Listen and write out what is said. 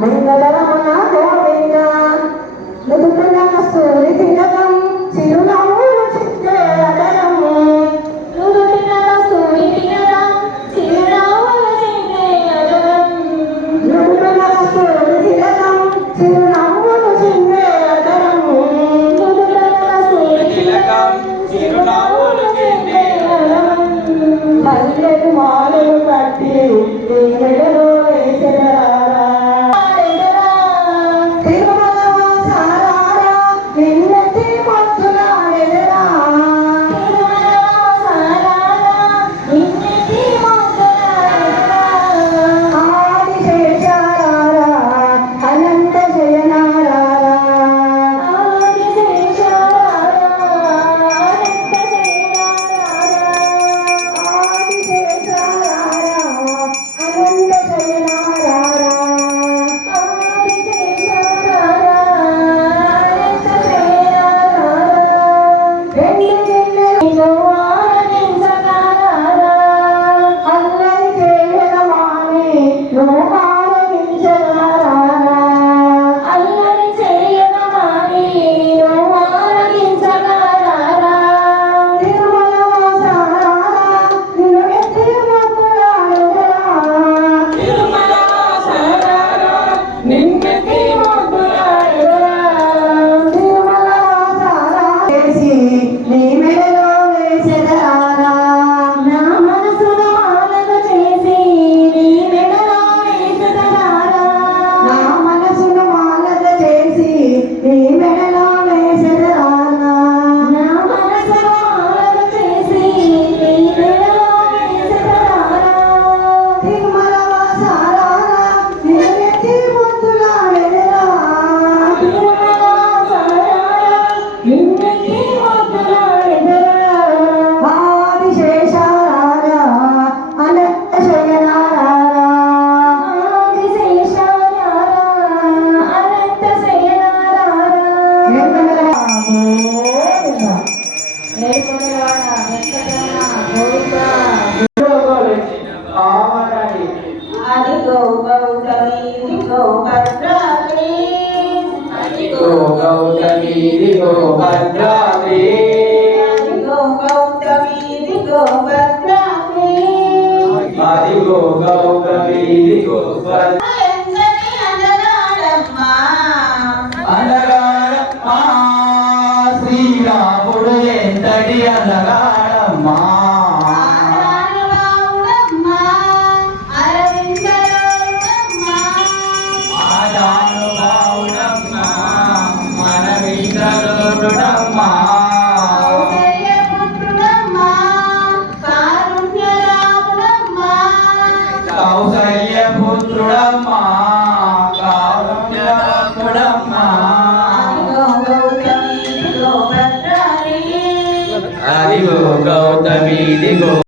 మంగళరమణ గోవింద మృదుల కస్తూరి తిలకం చిరునవ్వులు చిత్తే అదరము మృదుల కస్తూరి తిలకం చిరునవ్వులు చిత్తే అదరం మృదుల కస్తూరి తిలకం చిరునవ్వులు చిత్తే అదరము మృదుల కస్తూరి తిలకం చిరునవ్వులు చిత్తే అదరం మల్లెలు మాలలు కట్టి మెడలో శ్రీరాముడు ఎంతటి అందగాడమ్మా కౌసల్యపుత్రుడమ్మా కారుణ్యపుత్రుడమ్మా అదిగో గౌతమి